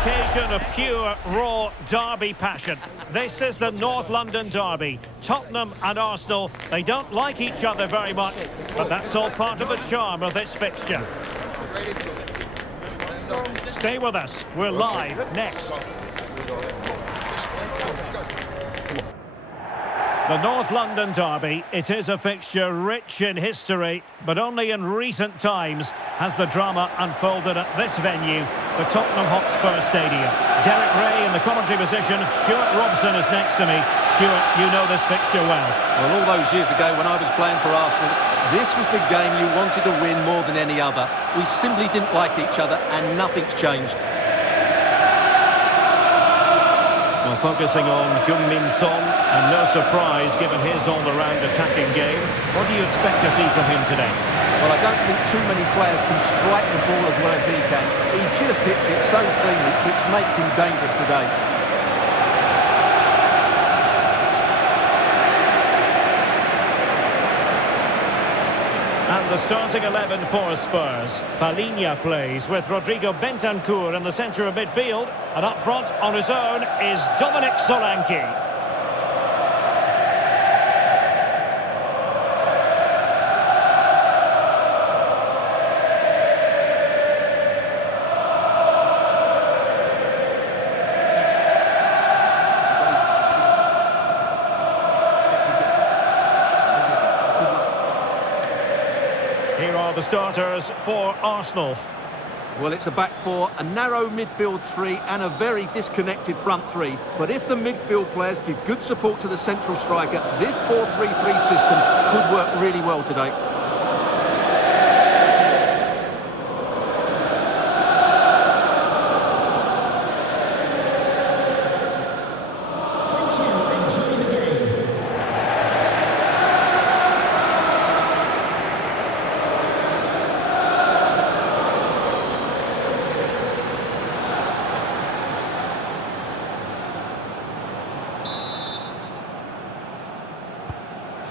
occasion of pure, raw derby passion. This is the North London derby. Tottenham and Arsenal, they don't like each other very much, but that's all part of the charm of this fixture. Stay with us. We're live next. The North London derby, it is a fixture rich in history, but only in recent times has the drama unfolded at this venue, the Tottenham Hotspur Stadium. Derek Ray in the commentary position, Stuart Robson is next to me. Stuart, you know this fixture well. Well, all those years ago when I was playing for Arsenal, this was the game you wanted to win more than any other. We simply didn't like each other and nothing's changed. Well, focusing on Heung-min Son, and no surprise given his all-around attacking game. What do you expect to see from him today? Well, I don't think too many players can strike the ball as well as he can. He just hits it so cleanly, which makes him dangerous today. And the starting 11 for Spurs. Palhinha plays with Rodrigo Bentancur in the centre of midfield. And up front on his own is Dominic Solanke. Here are the starters for Arsenal. Well, it's a back four, a narrow midfield three and a very disconnected front three. But if the midfield players give good support to the central striker, this 4-3-3 system could work really well today.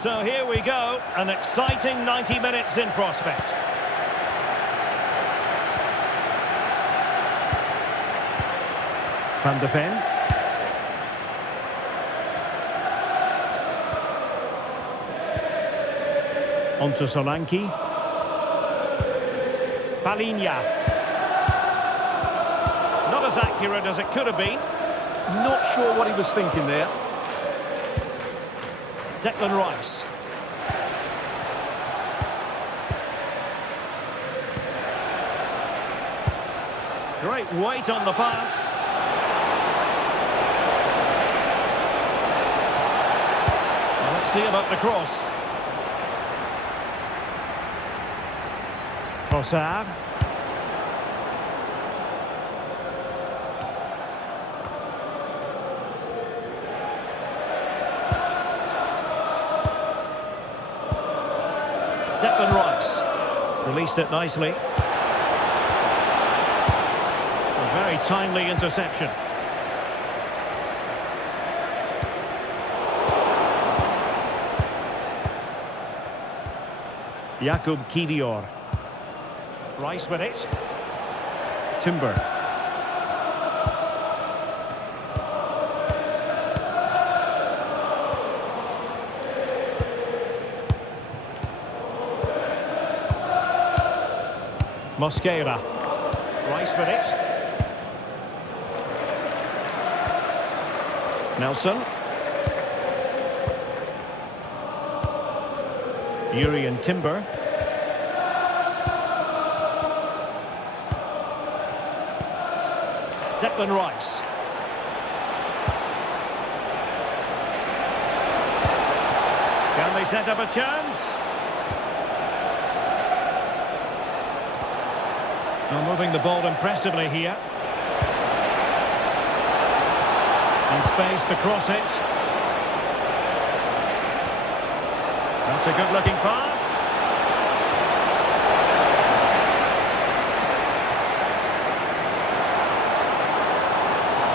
So here we go, an exciting 90 minutes in prospect. Van de Ven. On to Solanke. Palhinha. Not as accurate as it could have been. Not sure what he was thinking there. Declan Rice. Great weight on the pass. Well, let's see about the cross. Trossard. Declan Rice released it nicely. A very timely interception. Jakub Kivior. Rice with it. Timber. Mosquera. Rice with it. Nelson. Urian Timber. Declan Rice. Can they set up a chance? Now moving the ball impressively here. And space to cross it. That's a good-looking pass.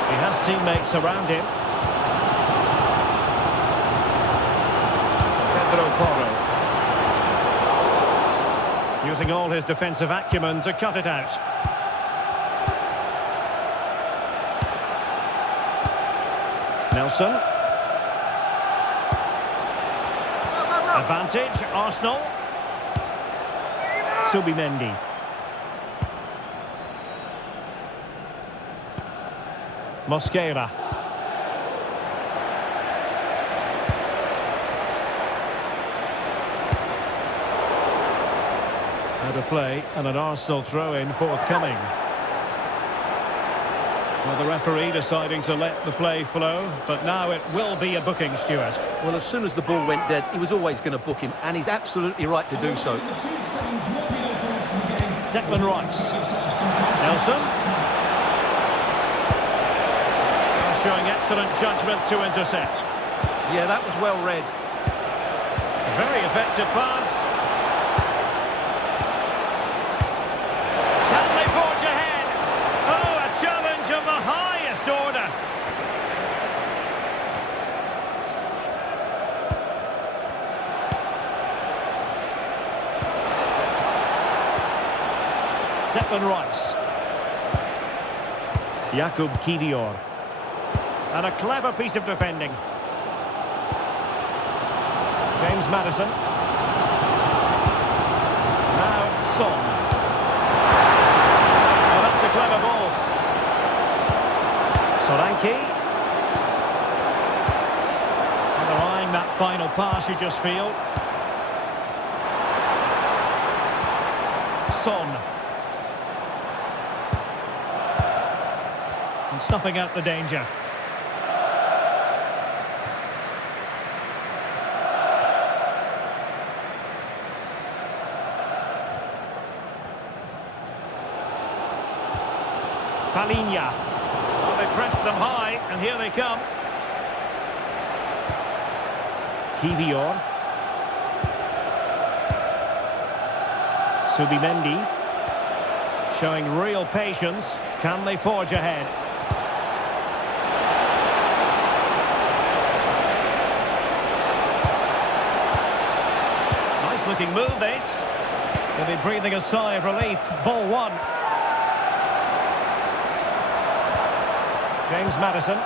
He has teammates around him. Pedro Porro. Using all his defensive acumen to cut it out. Nelson. Advantage, Arsenal. Subimendi. Mosquera. Out of play and an Arsenal throw-in forthcoming. Well, the referee deciding to let the play flow, but now it will be a booking, Stuart. Well, as soon as the ball went dead, he was always going to book him, and he's absolutely right to do so. Declan Rice. Nelson. Showing excellent judgment to intercept. Yeah, that was well read. Very effective pass. Can they forge ahead? Oh, a challenge of the highest order. Declan Rice. Jakub Kivior. And a clever piece of defending. James Maddison. Now Son. Oh, that's a clever ball. Solanke. Underlying that final pass, you just feel. Son. And snuffing out the danger. Palinha. Well, they pressed them high, and here they come. Kivior. Subimendi. Showing real patience. Can they forge ahead? Nice looking move, this. They'll be breathing a sigh of relief. Ball one. James Maddison.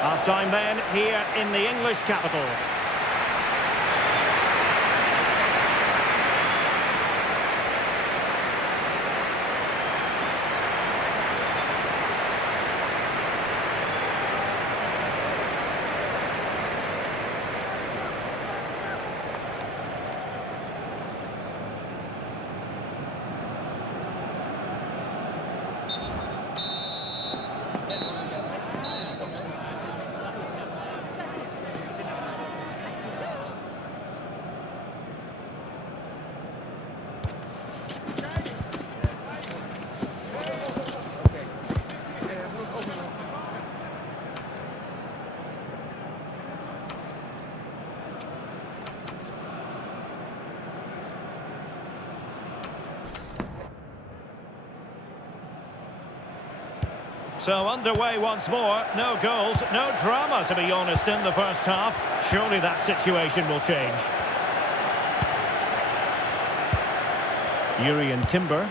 Half-time then, here in the English capital. So underway once more. No goals, no drama, to be honest, in the first half. Surely that situation will change. Urian Timber.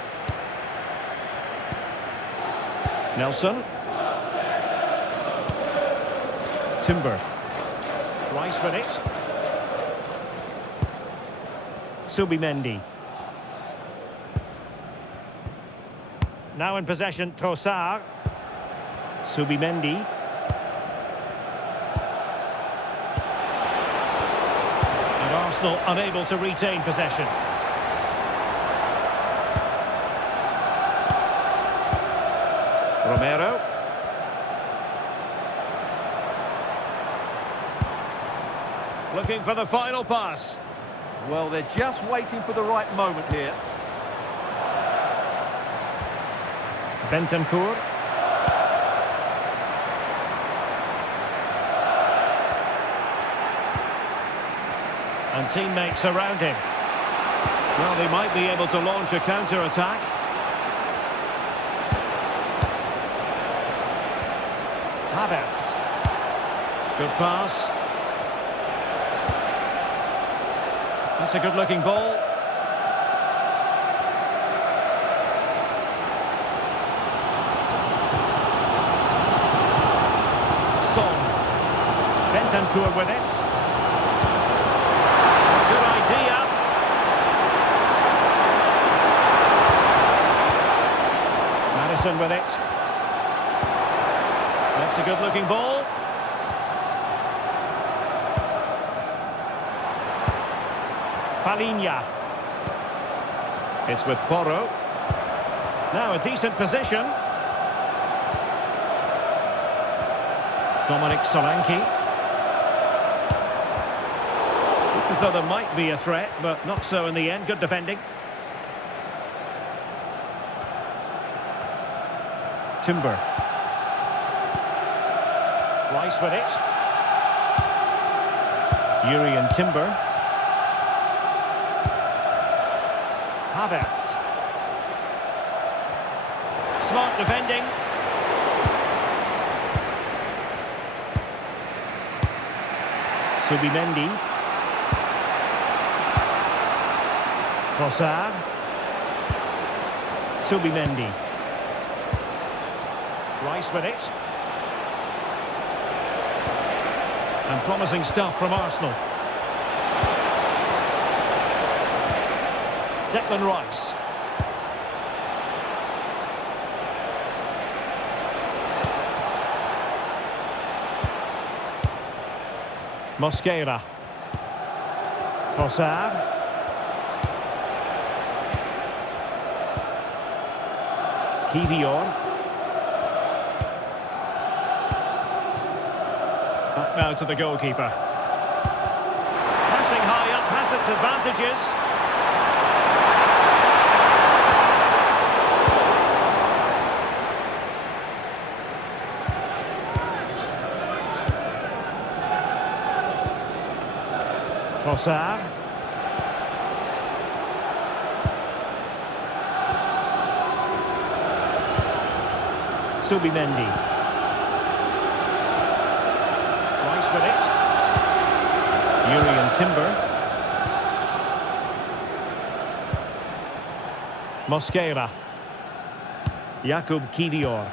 Nelson. Timber. Rice with it. Subimendi. Now in possession, Trossard. Subimendi. And Arsenal unable to retain possession. Romero. Looking for the final pass. Well, they're just waiting for the right moment here. Bentancur. And teammates around him. Well, they might be able to launch a counter-attack. Havertz. Good pass. That's a good-looking ball. Bentancur with it. Good idea. Madison with it. That's a good-looking ball. Palinha. It's with Porro. Now a decent position. Dominic Solanke. Looked as though there might be a threat, but not so in the end. Good defending. Timber. Rice with it. Yuri and Timber. Havertz. Smart defending. Subimendi. Trossard. Subimendi. Rice with it. And promising stuff from Arsenal. Declan Rice. Mosquera. Trossard. Kivior. Back now to the goalkeeper. Pressing high up has its advantages. Trossard. Subimendi. Rice with it. Yuri and Timber. Mosquera. Jakub Kivior.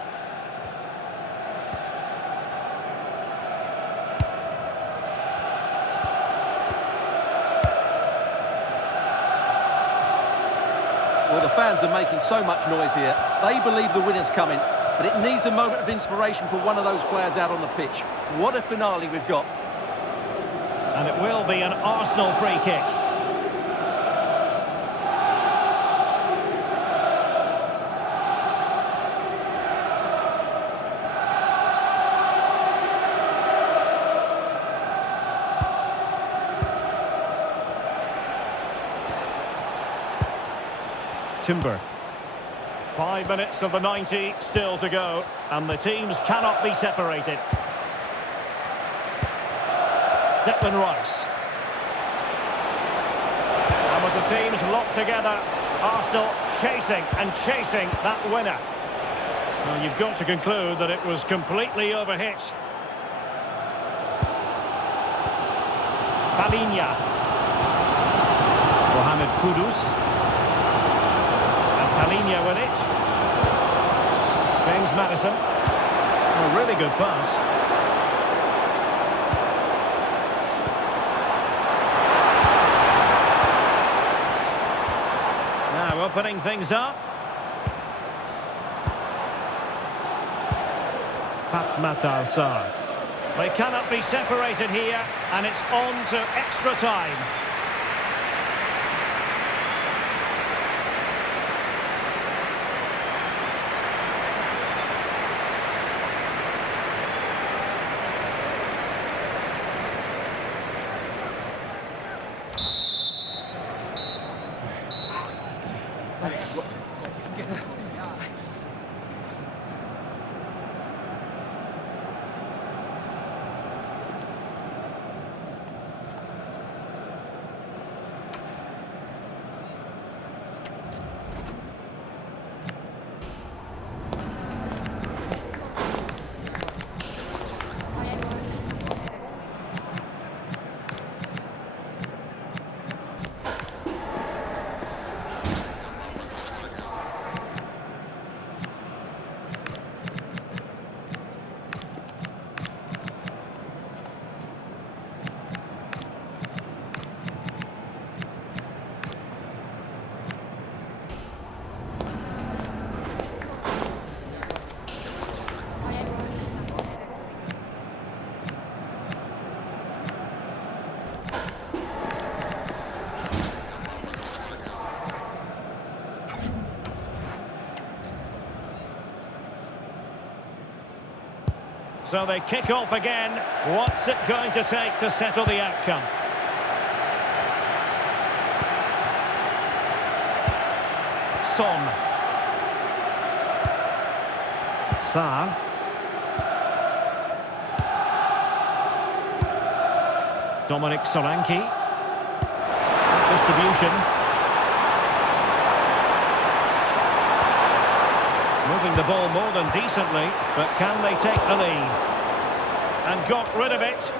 Well, the fans are making so much noise here. They believe the winner's coming, but it needs a moment of inspiration for one of those players out on the pitch. What a finale we've got. And it will be an Arsenal free kick. Timber. 5 minutes of the 90 still to go, and the teams cannot be separated. Declan Rice. And with the teams locked together, Arsenal chasing and chasing that winner. Well, you've got to conclude that it was completely overhit. Palinha. Mohamed Kudus. Palinha with it. James Madison. A really good pass. Now opening things up. Matar Sarr. They cannot be separated here, and it's on to extra time. So they kick off again. What's it going to take to settle the outcome? Son. Sarr. Dominic Solanke. Distribution. Moving the ball more than decently, but can they take the lead? And got rid of it.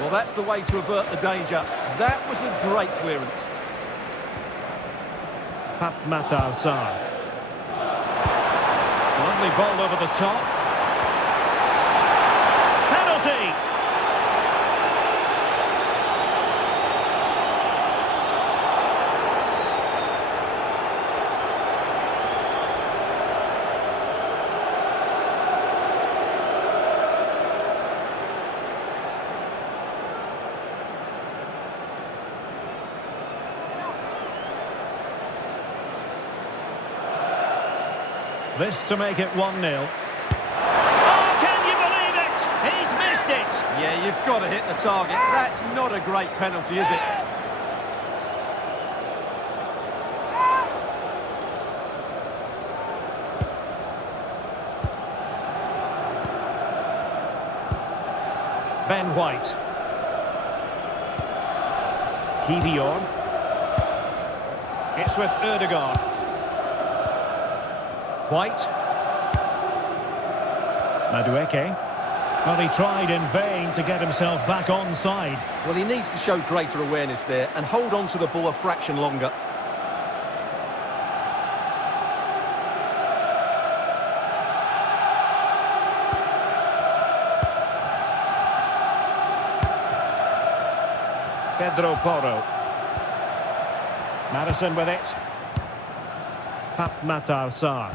Well, that's the way to avert the danger. That was a great clearance. Matar Sarr. Lovely ball over the top. Penalty! This to make it 1-0. Oh, can you believe it? He's missed it. Yeah, you've got to hit the target. That's not a great penalty, is it? Ben White. Kivior. It's with Ødegaard. White. Madueke. Well, he tried in vain to get himself back onside. Well, he needs to show greater awareness there and hold on to the ball a fraction longer. Pedro Porro. Madison with it. Matar Sarr.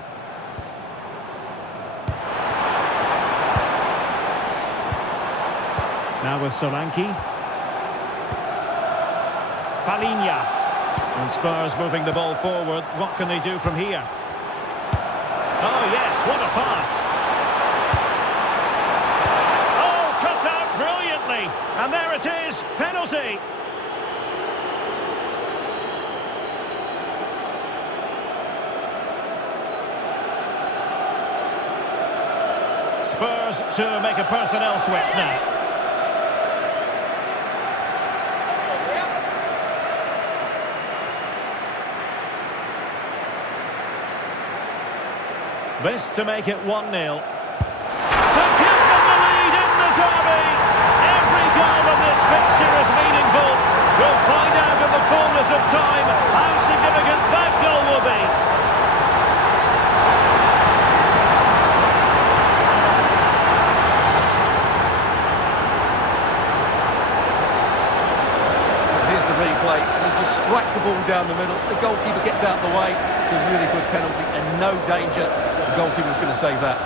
Now with Solanke. Palinha. And Spurs moving the ball forward. What can they do from here? Oh yes, what a pass. Oh, cut out brilliantly. And there it is, penalty. Spurs to make a personnel switch now. This to make it 1-0. To give them the lead in the derby. Every goal in this fixture is meaningful. We'll find out in the fullness of time how significant that goal will be. Here's the replay. He just strikes the ball down the middle. The goalkeeper gets out of the way. It's a really good penalty and no danger. The goalkeeper's going to save that.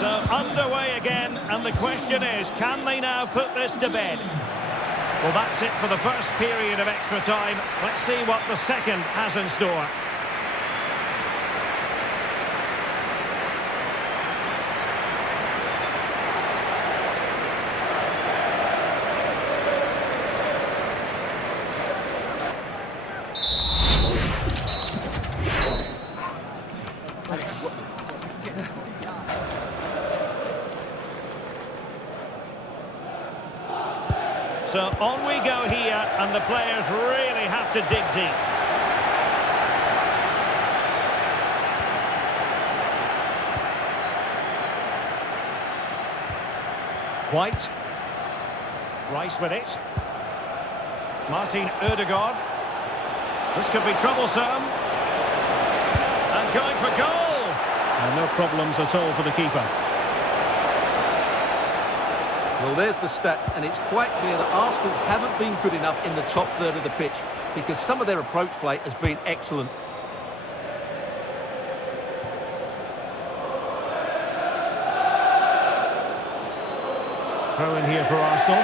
So underway again, and the question is, can they now put this to bed? Well, that's it for the first period of extra time. Let's see what the second has in store. So on we go here, and the players really have to dig deep. White. Rice with it. Martin Ødegaard. This could be troublesome. And going for goal. And no problems at all for the keeper. Well, there's the stats, and it's quite clear that Arsenal haven't been good enough in the top third of the pitch. because some of their approach play has been excellent. Throw in here for Arsenal.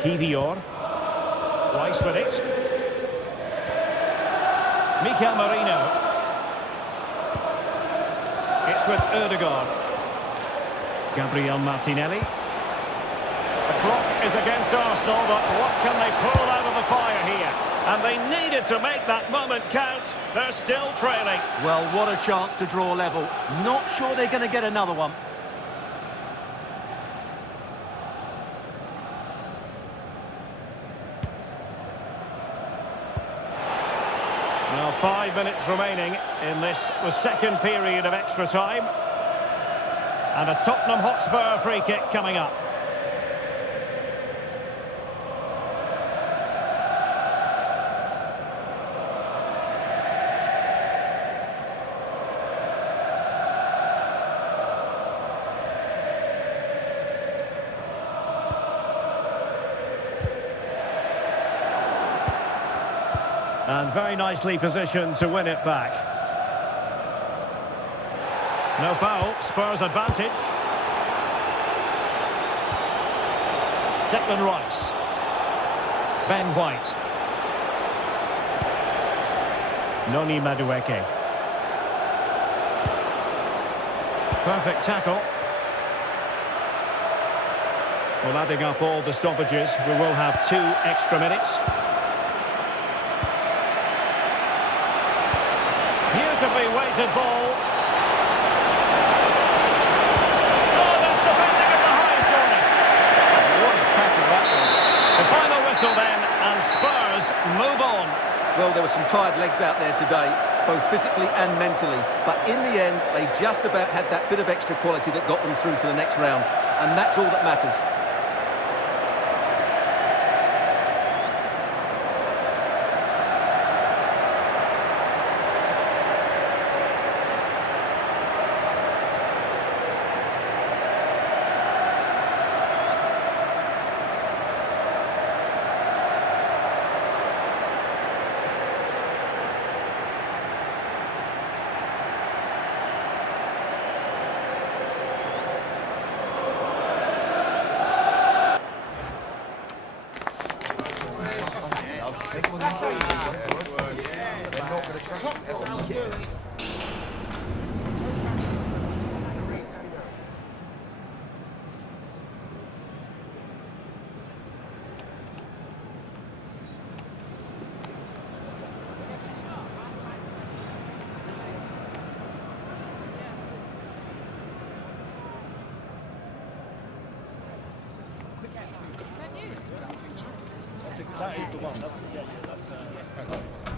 Kivior. Rice with it. Mikel Merino. It's with Ødegaard. Gabriel Martinelli. The clock is against Arsenal, but what can they pull out of the fire here? And they needed to make that moment count. They're still trailing. Well, what a chance to draw level. Not sure they're going to get another one. Now 5 minutes remaining in this second period of extra time. And a Tottenham Hotspur free kick coming up. And very nicely positioned to win it back. No foul, Spurs advantage. Declan Rice. Ben White. Noni Madueke. Perfect tackle. Well, adding up all the stoppages, we will have 2 extra minutes. Beautifully weighted ball. Oh, that's defending at the highest order. What a tackle that was. The final whistle then, and Spurs move on. Well, there were some tired legs out there today, both physically and mentally. But in the end, they just about had that bit of extra quality that got them through to the next round. And that's all that matters. That's how you do it. They're not going to try. That is the one. That's